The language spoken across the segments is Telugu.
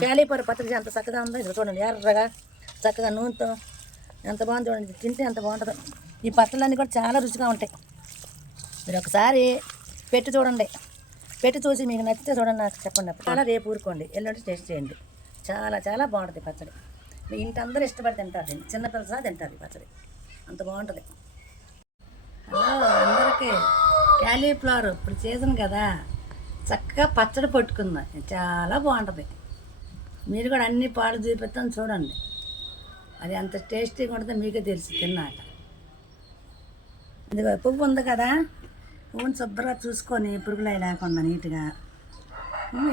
క్యాలీపర్ పచ్చడి ఎంత చక్కగా ఉందో ఇది చూడండి ఎర్రగా చక్కగా నూనెతో ఎంత బాగుంది చూడండి తింటే ఎంత బాగుంటుందో. ఈ పచ్చళ్ళన్నీ కూడా చాలా రుచిగా ఉంటాయి. మీరు ఒకసారి పెట్టి చూడండి. పెట్టి చూసి మీకు నచ్చితే చూడండి నాకు చెప్పండి చాలా రేపు ఊరుకోండి. ఎల్లుండి టేస్ట్ చేయండి. చాలా చాలా బాగుంటుంది పచ్చడి. మీ ఇంటి అందరూ ఇష్టపడి తింటారు దీన్ని. చిన్నపిల్లలు సహా తింటారు ఈ పచ్చడి. అంత బాగుంటుంది. హలో అందరికీ క్యాలీఫ్లవర్. ఇప్పుడు సీజన్ కదా. చక్కగా పచ్చడి పట్టుకుందాం. చాలా బాగుంటుంది. మీరు కూడా అన్ని పాలు చూపిస్తాను చూడండి. అది అంత టేస్టీగా ఉంటుందో మీకే తెలుసు తిన్నాక. ఇదిగో పువ్వు ఉంది కదా పువ్వుని శుభ్రంగా చూసుకొని పురుగులు అవి లేకుండా నీట్గా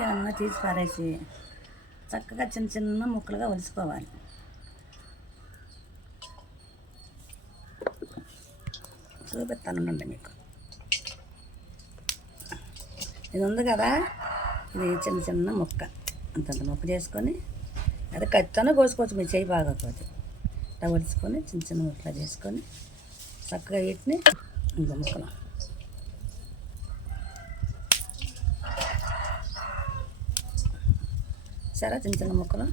ఏమన్నా తీసి పారేసి చక్కగా చిన్న చిన్న ముక్కలుగా ఒలుసుకోవాలి చూపిస్తానండి మీకు. ఇది ఉంది కదా ఇది చిన్న చిన్న ముక్క. అంతంత ముక్క చేసుకొని అది కత్తితోనే కోసుకోవచ్చు మీ చేయి బాగోకపోతే. ఇట్లా వలుసుకొని చిన్న చిన్న ముక్కలు చేసుకొని చక్కగా వీటిని ఇంకో ముక్కలు. సరే చిన్న చిన్న ముక్కలు.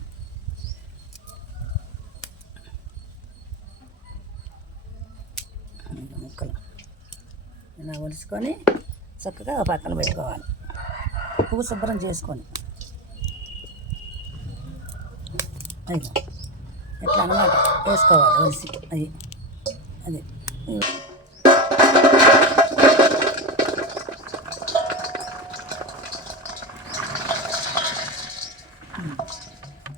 ఇంకో ముక్కలు. ఇలా ఒలుచుకొని చక్కగా పక్కన పెట్టుకోవాలి. పువ్వు శుభ్రం చేసుకొని. అది. ఎట్లా అనమాట వేసుకోవాలి ఒలిసి. అది. అది.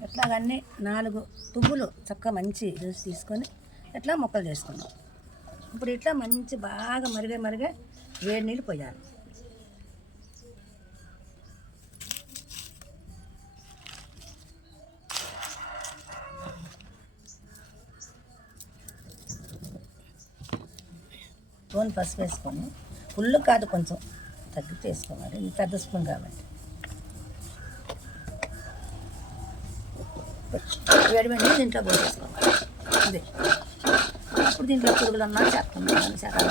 ఎట్లాగన్నీ నాలుగు పువ్వులు చక్కగా మంచి జ్యూస్ తీసుకొని ఎట్లా మొక్కలు చేసుకున్నాం ఇప్పుడు ఇట్లా మంచి బాగా మరిగే మరిగే వేడి నీళ్ళు పోయాలి. స్పూన్ పసుపు వేసుకొని ఫుల్ కాదు కొంచెం తగ్గితే వేసుకోవాలి. ఇది పెద్ద స్పూన్ కాబట్టి. వేడి వేడి దీంట్లో పోసేసుకోవాలి అదే అప్పుడు దీంట్లో పురుగులు ఉన్నా చెత్త చెత్త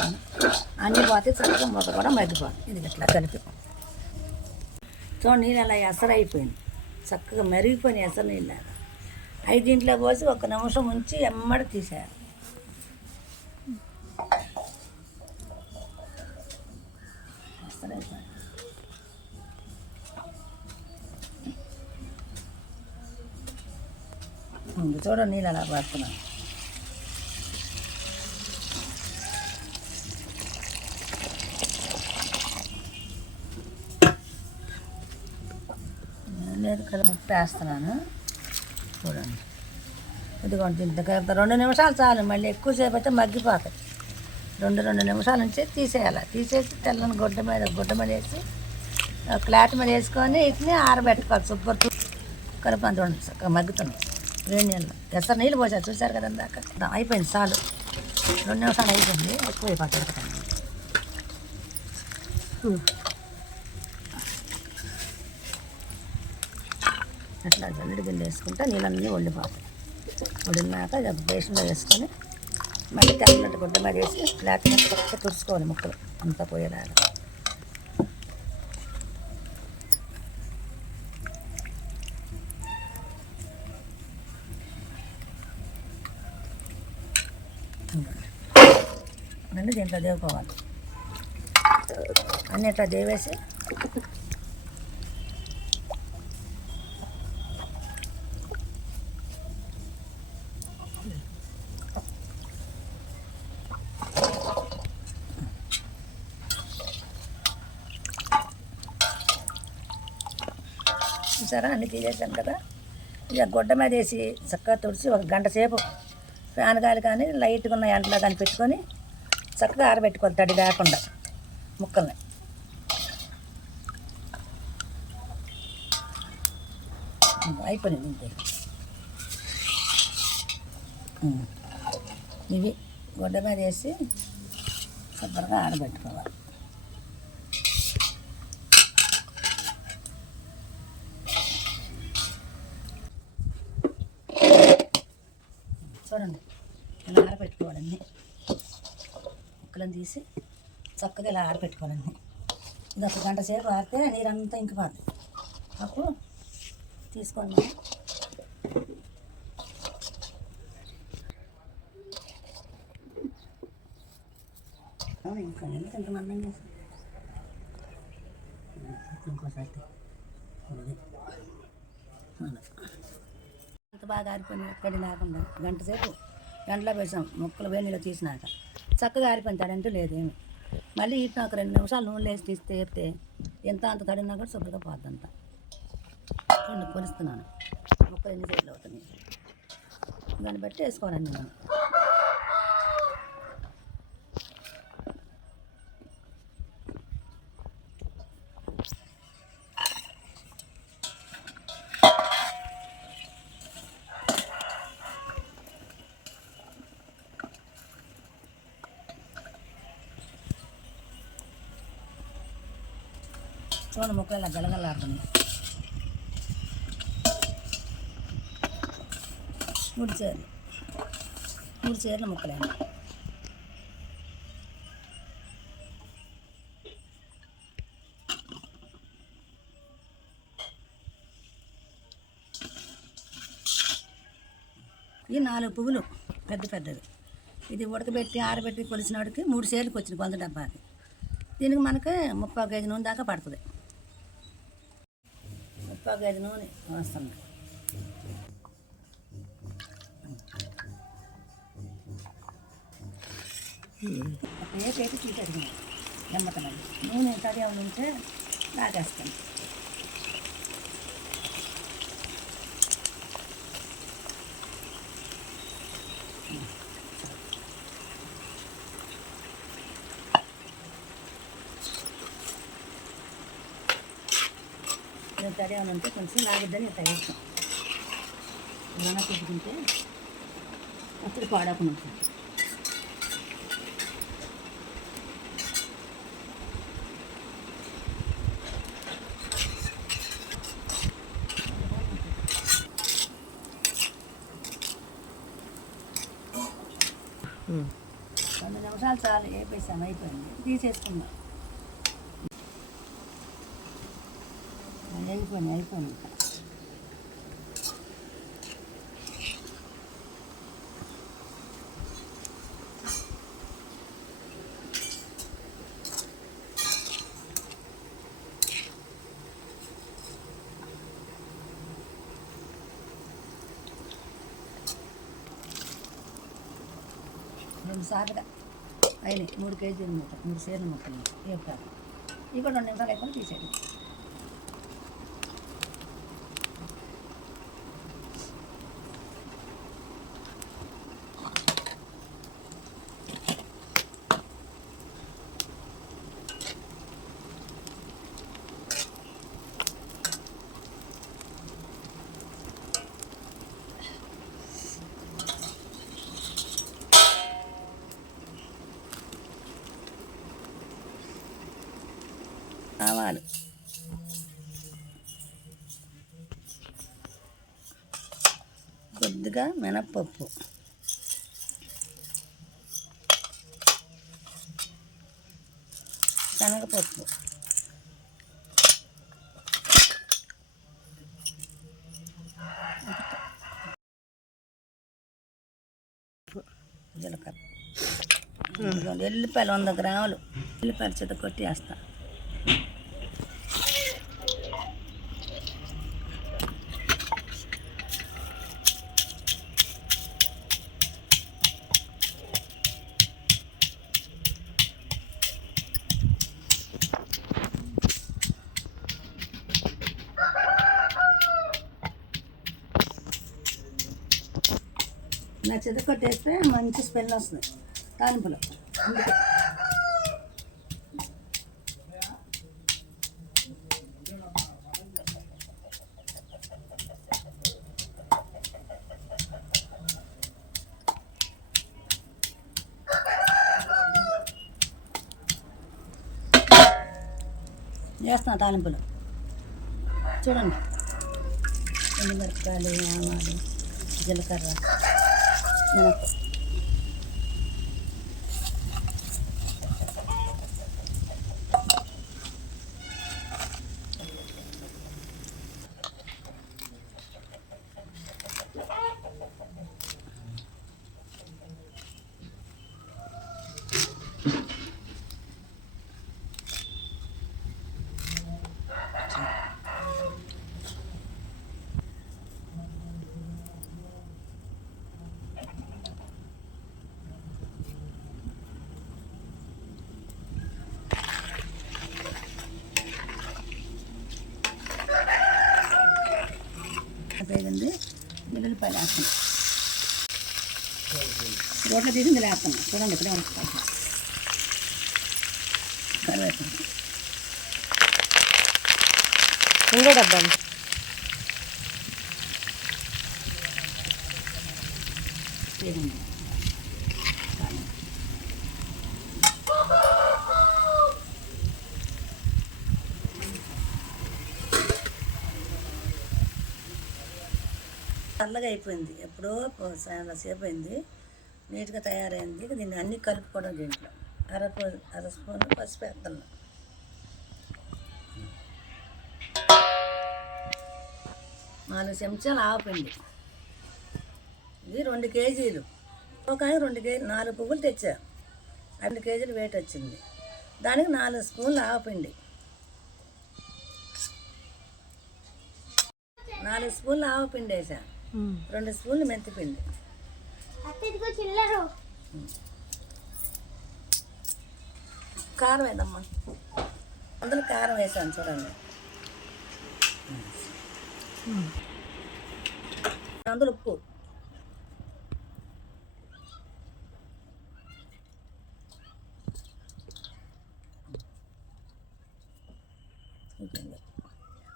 అన్నీ పోతే చక్కగా మూత కూడా మగ్గిపోవాలి. ఇది ఇట్లా కలిపి. చూడండి నీళ్ళు అలా ఎసరు అయిపోయింది. చక్కగా మరిగిపోయిన ఎసరు నీళ్ళు. అవి దీంట్లో పోసి ఒక నిమిషం ఉంచి ఎమ్మడి తీసేయాలి. ఉంది. చూడండి నీళ్ళు అలా పడుతున్నాను. లేదు కదా ఉప్పు వేస్తున్నాను చూడండి. ఇదిగోండి ఇంత రెండు నిమిషాలు చాలు. మళ్ళీ ఎక్కువసేపు అయితే మగ్గిపోతాయి. రెండు రెండు నిమిషాల నుంచి తీసేయాలి. తీసేసి తెల్లని గుడ్డ మీద గుడ్డ మీద వేసి క్లాత్ మీద వేసుకొని వీటిని ఆరబెట్టుకోవాలి. సూపర్ కలుపు చూడండి చక్కగా మగ్గుతుంది. రెండు నెలలు ఎసరు నీళ్ళు పోసారు చూసారు కదా ఇందాక? అయిపోయింది చాలు. రెండు నిమిషాలు అయిపోయింది ఎక్కువ అయిపోతుంది అట్లా జల్లెడి గిన్నె వేసుకుంటే నీళ్ళన్నీ వండిపోతాయి వండినాక ఇక బేషన్లో వేసుకొని మళ్ళీ తెల్లటి గుడ్డ మీద వేసి లేకపోతే తుడుచుకోవాలి ముక్కలు. అంతా పోయేలాగా. అన్నీ దీంట్లో దేవుకోవాలి. అన్నీ ఇట్లా దేవేసి చూసారా? అన్ని తీసేసాను కదా. ఇక గుడ్డ మీద వేసి చక్కగా తుడిచి ఒక గంట సేపు ఫ్యాన్ గాలి కానీ లైట్గా ఉన్న ఎంటలో కానీ పెట్టుకొని చక్కగా ఆరబెట్టుకోవాలి తడి లేకుండా ముక్కల్ని. అయిపోయింది ఇంతే. ఇవి గుడ్డ మీద వేసి శుభ్రంగా ఆరబెట్టుకోవాలి చూడండి ఇలా ఆరబెట్టుకోవాలన్నీ ముక్కలను తీసి చక్కగా ఇలా ఆరబెట్టుకోవాలండి. ఇది ఒక గంట సేపు ఆరితే నీరంతా ఇంకిపోద్ది. అప్పుడు తీసుకోండి. ఇంకా ఎంత ఎంత మందం చేసి ఇంకోసారి అంత బాగా ఆరిపోయిన ఎక్కడి లేకుండా గంట సేపు గంటలో వేసాం. మొక్కలు వేణిలో తీసినాక. చక్కగా ఆరిపోయింది తడంటూ లేదేమి. మళ్ళీ ఇట్లా ఒక రెండు నిమిషాలు నూనె వేసి తీస్తే వేస్తే ఎంత అంత తడినా కూడా శుభ్రంగా పోద్దంత రెండు కొలుస్తున్నాను. మొక్కలు ఎన్ని సేట్లు అవుతున్నాయి? దాన్ని బట్టి వేసుకోవాలండి నేను చూడండి ముక్కలు ఇలా గలగలాడుతున్నాయి. మూడు చీరలు. మూడు చీరల ముక్కలేండి ఈ నాలుగు పువ్వులు పెద్ద పెద్దది ఇది ఉడకబెట్టి ఆరబెట్టి కొలిసిన వాడికి మూడు సేర్లకు వచ్చింది వంద డబ్బాకి దీనికి మనకి ముప్పై కేజీ నూనె దాకా పడుతుంది. ముప్పై కేజీ నూనె వస్తుంది ఏ పేరు తీసేది నమ్మకం నూనె తడి ఏమైనా ఉంటే లాగేస్తాను తడి ఏమైనా ఉంటే కొంచెం లాగిద్దని తగ్గిస్తాం ఏమైనా పెట్టుకుంటే అప్పుడు పాడకుండా ఉంటుంది రెండు నిమిషాలు చాలు వేపేసాం అయిపోయింది. తీసేసుకుందాం. అయిపోయింది అయిపోయింది. ఇంకా రెండు సార్లుగా అయినాయి మూడు కేజీలు మూట మూడు సేర్లు ముక్కలు ఏ ఇవి కూడా రెండు నిమిషాలు అయిపోయి తీసేయండి ఆవాలు కొద్దిగా మినప్పప్పు. శనగపప్పు. జీలకర్ర. ఎల్లిపాయలు వంద గ్రాములు. ఎల్లిపాయలు చెత్త కొట్టి వేస్తా నా మంచి స్మెల్ వస్తుంది. తాలింపులో. చేస్తున్నా తాలింపులు. చూడండి. ఎండుమిరపకాయలు ఆవాలు జీలకర్ర. 那个。వెల్లుల్లిపాయలు వేస్తాం రోట్లో తీసింది వేస్తాం చూడండి ఇక్కడే ఉంటాయి కరివేపాకు ఇంకో డబ్బా వేగింది చల్లగా అయిపోయింది ఎప్పుడో చాలా సేపు అయింది నీట్గా తయారైంది. ఇక దీన్ని అన్నీ కలుపుకోవడం దీంట్లో. అరపు అర స్పూన్ పసుపు వేస్తున్నాం నాలుగు చెంచాలు ఆవపిండి ఇది రెండు కేజీలు. ఒక రెండు కేజీ నాలుగు పువ్వులు తెచ్చా. రెండు కేజీలు వెయిట్ వచ్చింది. దానికి నాలుగు స్పూన్లు ఆవపిండి నాలుగు స్పూన్లు ఆవపిండి వేసాను రెండు స్పూన్లు మెంతిపిండి కారం వేదమ్మా అందులో కారం వేసాను చూడండి. అందులో ఉప్పు.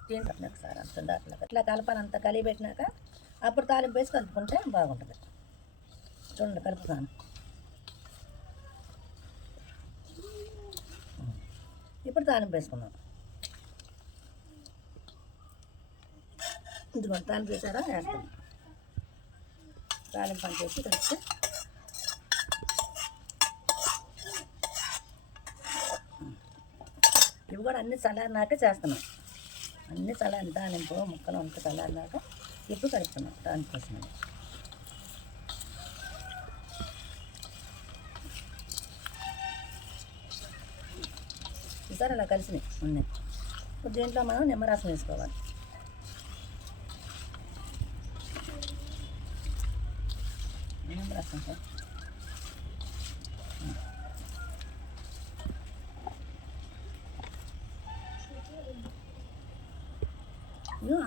దీంట్లో ఒకసారి అంత దాంట్లో ఇట్లా కలపాలి అంతా కలిపి పెట్టినాక అప్పుడు తాలింపు వేసి కలుపుకుంటే బాగుంటుంది. చూడండి కలుపుతాను. ఇప్పుడు తాలింపు వేసుకున్నాం ఇదిగోండి తాలింపు వేసారా? వేస్తాం తాలింపు పని చేసి కలిపితే ఇవి కూడా అన్ని చల్లారినాక చేస్తున్నాం. అన్ని చల్లారి తాలింపు ముక్కలు అంతా చల్లారినాక ఎప్పుడు కలుపుతున్నాం దానికోసం ఈసారి అలా కలిసినాయి ఉన్నాయి. ఇప్పుడు దీంట్లో మనం నిమ్మరసం వేసుకోవాలి. నిమ్మరసం సార్.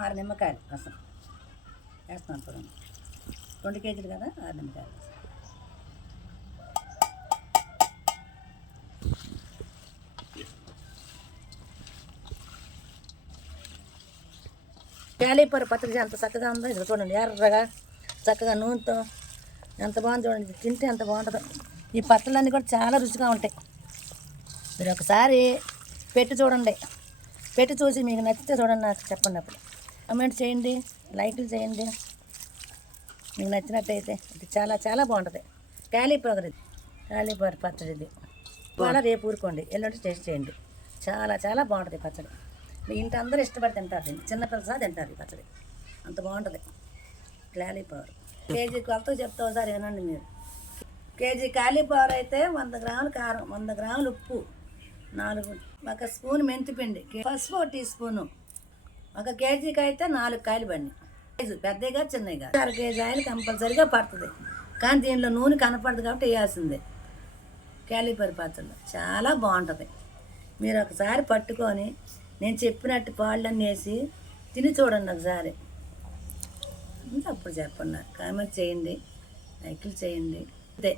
ఆరు నిమ్మకాయలు రసం. వేస్తున్నాను చూడండి. రెండు కేజీలు కదా? ఆరు నిమిషాలు క్యాలీపర్ పత్రిక ఎంత చక్కగా ఉందో ఇది చూడండి ఎర్రగా చక్కగా నూనెతో ఎంత బాగుంది చూడండి తింటే ఎంత బాగుంటుందో. ఈ పచ్చళ్ళన్నీ కూడా చాలా రుచిగా ఉంటాయి. మీరు ఒకసారి పెట్టి చూడండి. పెట్టి చూసి మీకు నచ్చితే చూడండి నాకు చెప్పండి అప్పుడు. కమెంట్ చేయండి లైక్లు చేయండి. మీకు నచ్చినట్టయితే ఇది చాలా చాలా బాగుంటుంది. క్యాలీఫ్లవర్ ఇది. క్యాలీఫ్లవర్ పచ్చడి ఇది. ఇవాళ రేపు ఊరుకోండి. ఎల్లుండి టేస్ట్ చేయండి. చాలా చాలా బాగుంటుంది పచ్చడి. మీ ఇంటి అందరూ ఇష్టపడి తింటారు దీన్ని. చిన్నపిల్లలు సహా తింటారు ఈ పచ్చడి. అంత బాగుంటుంది. క్యాలీఫ్లవర్ కేజీ కొలత చెప్తా ఒకసారి వినండి మీరు. కేజీ కాలీఫ్లవర్ అయితే వంద గ్రాములు కారం వంద గ్రాములు ఉప్పు నాలుగు ఒక స్పూన్ మెంతిపిండి పసుపు ఒక టీ స్పూను ఒక కేజీకి అయితే నాలుగు కాయలు పడినాయి. కేజీ పెద్దగా చిన్నగా అర కేజీ ఆయిల్ కంపల్సరీగా పడుతుంది. కానీ దీనిలో నూనె కనపడదు కాబట్టి వేయాల్సిందే. క్యాలీపర్ పాత్రలో చాలా బాగుంటుంది. మీరు ఒకసారి పట్టుకొని నేను చెప్పినట్టు పాళ్ళన్నీ వేసి తిని చూడండి ఒకసారి. అప్పుడు చెప్పండి. నాకు కామెంట్ చేయండి. లైక్లు చేయండి. అంతే.